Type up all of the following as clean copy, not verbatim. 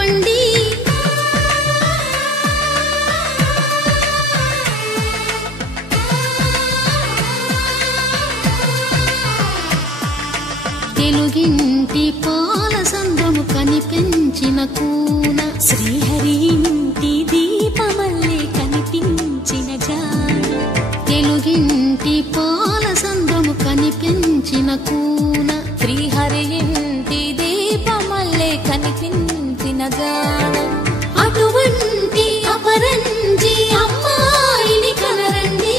వండి తెలుగింటి పాల సంద్రము కనిపించిన కూన శ్రీహరి ఇంటి దీపమల్లే కనిపించిన జాడ తెలుగింటి పాల సంద్రము కనిపించిన కూన శ్రీహరి ఇంటి దీపమల్లే కనిపించిన జాడ అటువంటి అపరంజి అమ్మాయిని కనరండి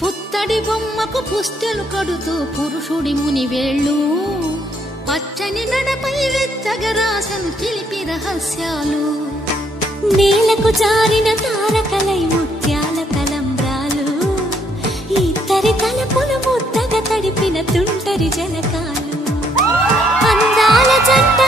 పుత్తడి బొమ్మకు పుస్తెలు కడుతూ పురుషుడి ముని వేళ్ళు పచ్చని నడపై వెచ్చగా రాసను చిలిపి రహస్యాలు నేలకు జారిన తారకలై ముత్యాల తలంబ్రాలు ఇద్దరి తలపులు ముద్దగా తడిపిన తుంటరి జలకాలు అందాల జంట